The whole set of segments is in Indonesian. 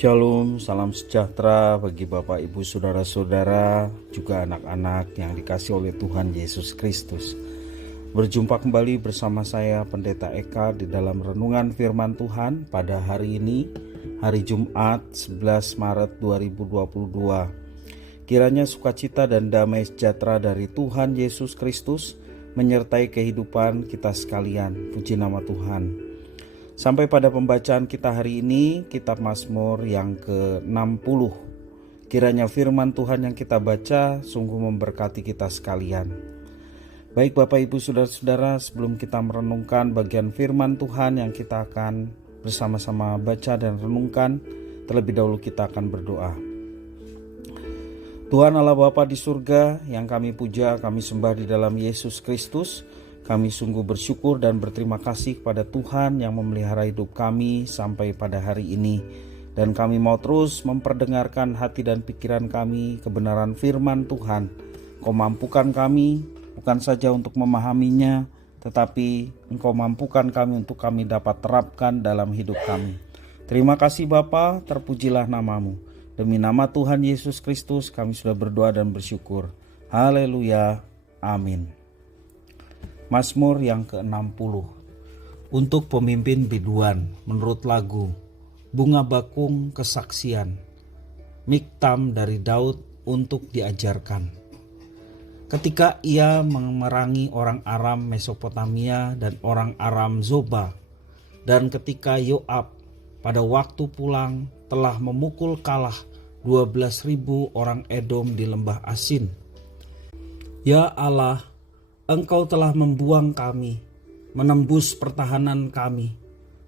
Shalom, salam sejahtera bagi Bapak, Ibu, Saudara-saudara, juga anak-anak yang dikasihi oleh Tuhan Yesus Kristus. Berjumpa kembali bersama saya Pendeta Eka di dalam renungan firman Tuhan pada hari ini, hari Jumat 11 Maret 2022. Kiranya sukacita dan damai sejahtera dari Tuhan Yesus Kristus menyertai kehidupan kita sekalian. Puji nama Tuhan. Sampai pada pembacaan kita hari ini, kitab Mazmur yang ke-60. Kiranya firman Tuhan yang kita baca sungguh memberkati kita sekalian. Baik Bapak, Ibu, Saudara-saudara, sebelum kita merenungkan bagian firman Tuhan yang kita akan bersama-sama baca dan renungkan, terlebih dahulu kita akan berdoa. Tuhan Allah Bapa di surga, yang kami puja, kami sembah di dalam Yesus Kristus, kami sungguh bersyukur dan berterima kasih kepada Tuhan yang memelihara hidup kami sampai pada hari ini. Dan kami mau terus memperdengarkan hati dan pikiran kami kebenaran firman Tuhan. Engkau mampukan kami bukan saja untuk memahaminya, tetapi Engkau mampukan kami untuk kami dapat terapkan dalam hidup kami. Terima kasih Bapa, terpujilah namamu. Demi nama Tuhan Yesus Kristus kami sudah berdoa dan bersyukur. Haleluya, amin. Mazmur yang ke-60 untuk pemimpin biduan menurut lagu Bunga Bakung Kesaksian, Miktam dari Daud untuk diajarkan. Ketika ia memerangi orang Aram Mesopotamia dan orang Aram Zoba, dan ketika Yoab pada waktu pulang telah memukul kalah 12.000 orang Edom di lembah Asin. Ya Allah, Engkau telah membuang kami, menembus pertahanan kami.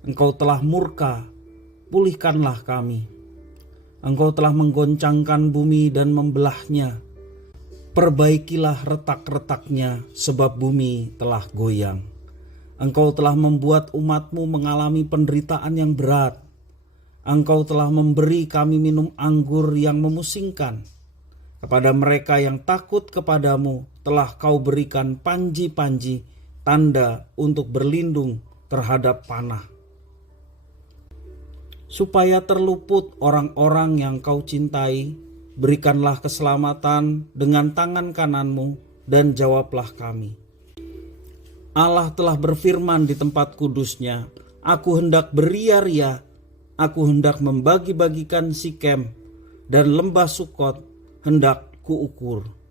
Engkau telah murka, pulihkanlah kami. Engkau telah menggoncangkan bumi dan membelahnya. Perbaikilah retak-retaknya, sebab bumi telah goyang. Engkau telah membuat umat-Mu mengalami penderitaan yang berat. Engkau telah memberi kami minum anggur yang memusingkan. Kepada mereka yang takut kepadamu telah kau berikan panji-panji, tanda untuk berlindung terhadap panah. Supaya terluput orang-orang yang kau cintai, berikanlah keselamatan dengan tangan kananmu dan jawablah kami. Allah telah berfirman di tempat kudusnya, aku hendak beria-ria, aku hendak membagi-bagikan Sikem dan lembah Sukot, hendak kuukur.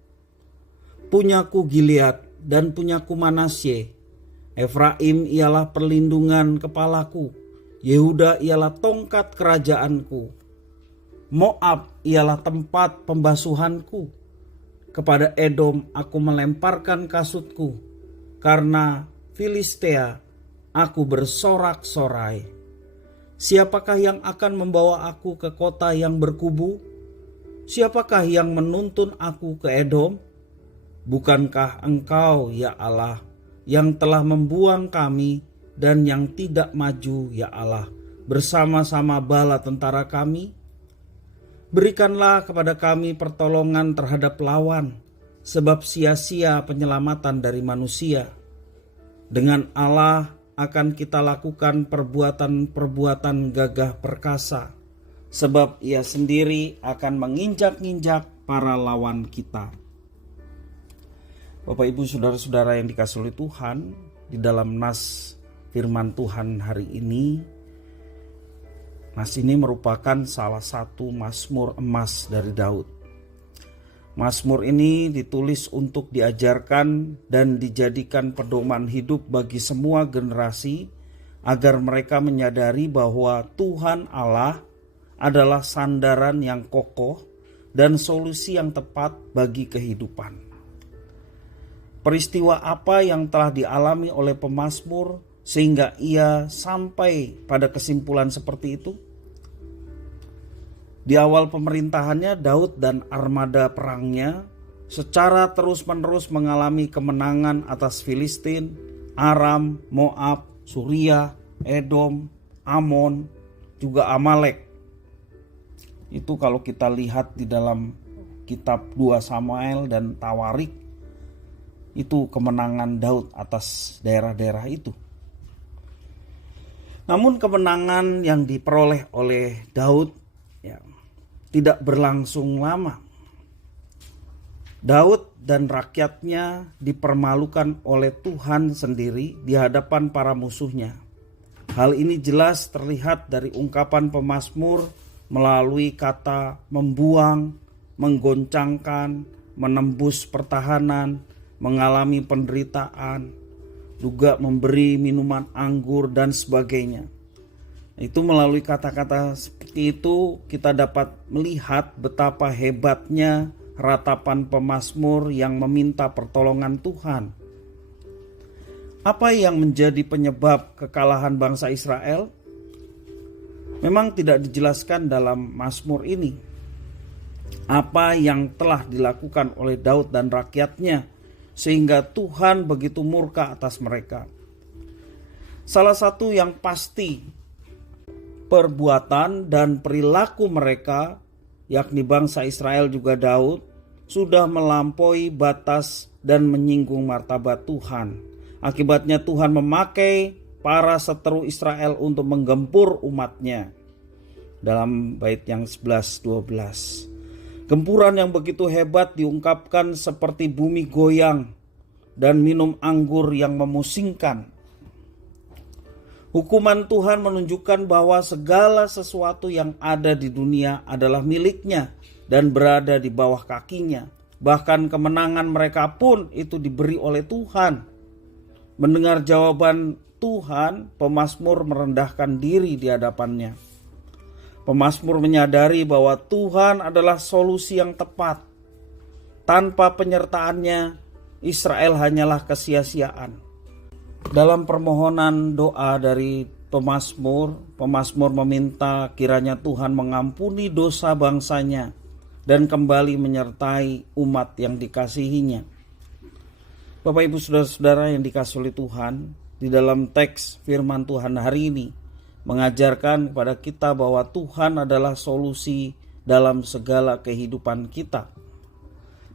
Punyaku Gilead dan punyaku Manasye. Efraim ialah perlindungan kepalaku. Yehuda ialah tongkat kerajaanku. Moab ialah tempat pembasuhanku. Kepada Edom aku melemparkan kasutku. Karena Filistea aku bersorak-sorai. Siapakah yang akan membawa aku ke kota yang berkubu? Siapakah yang menuntun aku ke Edom? Bukankah Engkau, ya Allah, yang telah membuang kami dan yang tidak maju, ya Allah, bersama-sama bala tentara kami? Berikanlah kepada kami pertolongan terhadap lawan, sebab sia-sia penyelamatan dari manusia. Dengan Allah akan kita lakukan perbuatan-perbuatan gagah perkasa, sebab ia sendiri akan menginjak-injak para lawan kita. Bapak, Ibu, Saudara-saudara yang dikasihi oleh Tuhan, di dalam nas firman Tuhan hari ini, nas ini merupakan salah satu mazmur emas dari Daud. Mazmur ini ditulis untuk diajarkan dan dijadikan pedoman hidup bagi semua generasi, agar mereka menyadari bahwa Tuhan Allah adalah sandaran yang kokoh dan solusi yang tepat bagi kehidupan. Peristiwa apa yang telah dialami oleh pemazmur sehingga ia sampai pada kesimpulan seperti itu? Di awal pemerintahannya, Daud dan armada perangnya secara terus-menerus mengalami kemenangan atas Filistin, Aram, Moab, Suria, Edom, Amon, juga Amalek. Itu kalau kita lihat di dalam kitab 2 Samuel dan Tawarik, itu kemenangan Daud atas daerah-daerah itu. Namun kemenangan yang diperoleh oleh Daud tidak berlangsung lama. Daud dan rakyatnya dipermalukan oleh Tuhan sendiri di hadapan para musuhnya. Hal ini jelas terlihat dari ungkapan pemazmur melalui kata membuang, menggoncangkan, menembus pertahanan, mengalami penderitaan, juga memberi minuman anggur dan sebagainya. Itu melalui kata-kata seperti itu kita dapat melihat betapa hebatnya ratapan pemazmur yang meminta pertolongan Tuhan. Apa yang menjadi penyebab kekalahan bangsa Israel? Memang tidak dijelaskan dalam Mazmur ini. Apa yang telah dilakukan oleh Daud dan rakyatnya sehingga Tuhan begitu murka atas mereka. Salah satu yang pasti, perbuatan dan perilaku mereka, yakni bangsa Israel juga Daud, sudah melampaui batas dan menyinggung martabat Tuhan. Akibatnya Tuhan memakai para seteru Israel untuk menggempur umatnya. Dalam bait yang 11-12. Gempuran yang begitu hebat diungkapkan seperti bumi goyang dan minum anggur yang memusingkan. Hukuman Tuhan menunjukkan bahwa segala sesuatu yang ada di dunia adalah miliknya dan berada di bawah kakinya. Bahkan kemenangan mereka pun itu diberi oleh Tuhan. Mendengar jawaban Tuhan, pemazmur merendahkan diri di hadapannya. Pemazmur menyadari bahwa Tuhan adalah solusi yang tepat. Tanpa penyertaannya, Israel hanyalah kesia-siaan. Dalam permohonan doa dari pemazmur meminta kiranya Tuhan mengampuni dosa bangsanya dan kembali menyertai umat yang dikasihinya. Bapak Ibu Saudara-saudara yang dikasihi oleh Tuhan, di dalam teks firman Tuhan hari ini mengajarkan kepada kita bahwa Tuhan adalah solusi dalam segala kehidupan kita.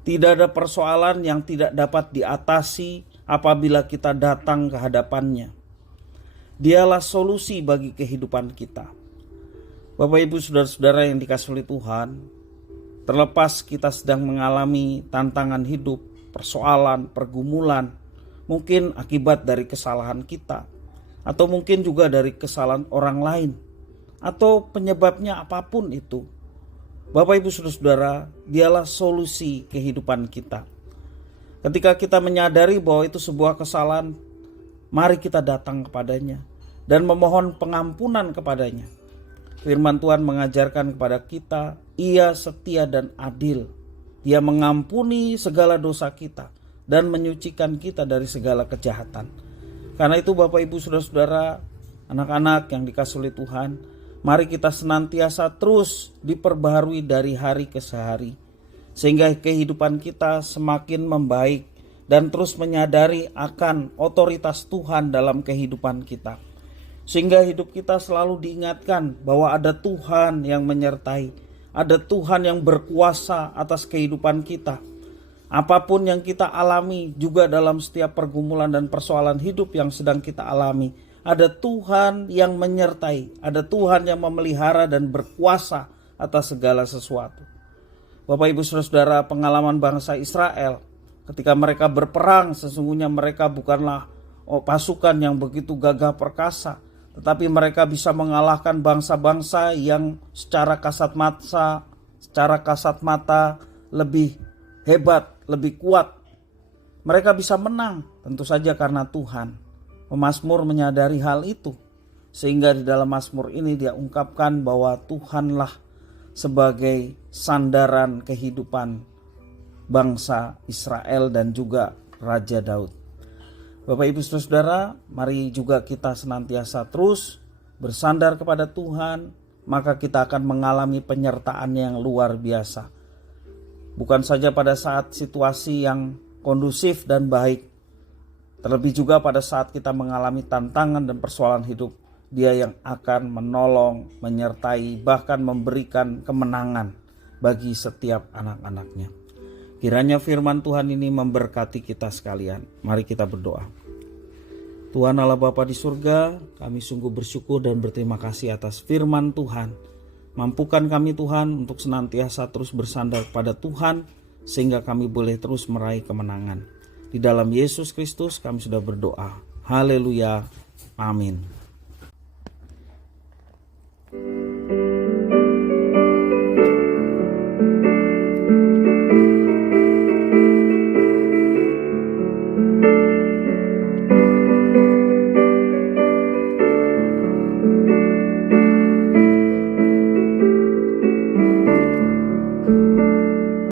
Tidak ada persoalan yang tidak dapat diatasi apabila kita datang ke hadapannya. Dialah solusi bagi kehidupan kita. Bapak Ibu Saudara-saudara yang dikasihi oleh Tuhan, terlepas kita sedang mengalami tantangan hidup, persoalan, pergumulan, mungkin akibat dari kesalahan kita, atau mungkin juga dari kesalahan orang lain, atau penyebabnya apapun itu. Bapak Ibu Saudara-saudara, dialah solusi kehidupan kita. Ketika kita menyadari bahwa itu sebuah kesalahan, mari kita datang kepadanya dan memohon pengampunan kepadanya. Firman Tuhan mengajarkan kepada kita, Ia setia dan adil. Dia mengampuni segala dosa kita dan menyucikan kita dari segala kejahatan. Karena itu Bapak Ibu Saudara-saudara, anak-anak yang dikasihi oleh Tuhan, mari kita senantiasa terus diperbaharui dari hari ke hari. Sehingga kehidupan kita semakin membaik dan terus menyadari akan otoritas Tuhan dalam kehidupan kita. Sehingga hidup kita selalu diingatkan bahwa ada Tuhan yang menyertai. Ada Tuhan yang berkuasa atas kehidupan kita. Apapun yang kita alami juga dalam setiap pergumulan dan persoalan hidup yang sedang kita alami, ada Tuhan yang menyertai, ada Tuhan yang memelihara dan berkuasa atas segala sesuatu. Bapak Ibu Saudara-saudara, pengalaman bangsa Israel ketika mereka berperang, sesungguhnya mereka bukanlah pasukan yang begitu gagah perkasa, tetapi mereka bisa mengalahkan bangsa-bangsa yang secara kasat mata lebih hebat, lebih kuat. Mereka bisa menang tentu saja karena Tuhan. Pemazmur menyadari hal itu, sehingga di dalam Mazmur ini dia ungkapkan bahwa Tuhanlah sebagai sandaran kehidupan bangsa Israel dan juga Raja Daud. Bapak Ibu Saudara, mari juga kita senantiasa terus bersandar kepada Tuhan, maka kita akan mengalami penyertaan yang luar biasa. Bukan saja pada saat situasi yang kondusif dan baik, terlebih juga pada saat kita mengalami tantangan dan persoalan hidup, Dia yang akan menolong, menyertai, bahkan memberikan kemenangan bagi setiap anak-anaknya. Kiranya firman Tuhan ini memberkati kita sekalian. Mari kita berdoa. Tuhan Allah Bapa di surga, kami sungguh bersyukur dan berterima kasih atas firman Tuhan Mampukan kami Tuhan untuk senantiasa terus bersandar pada Tuhan, sehingga kami boleh terus meraih kemenangan. Di dalam Yesus Kristus kami sudah berdoa. Haleluya. Amin.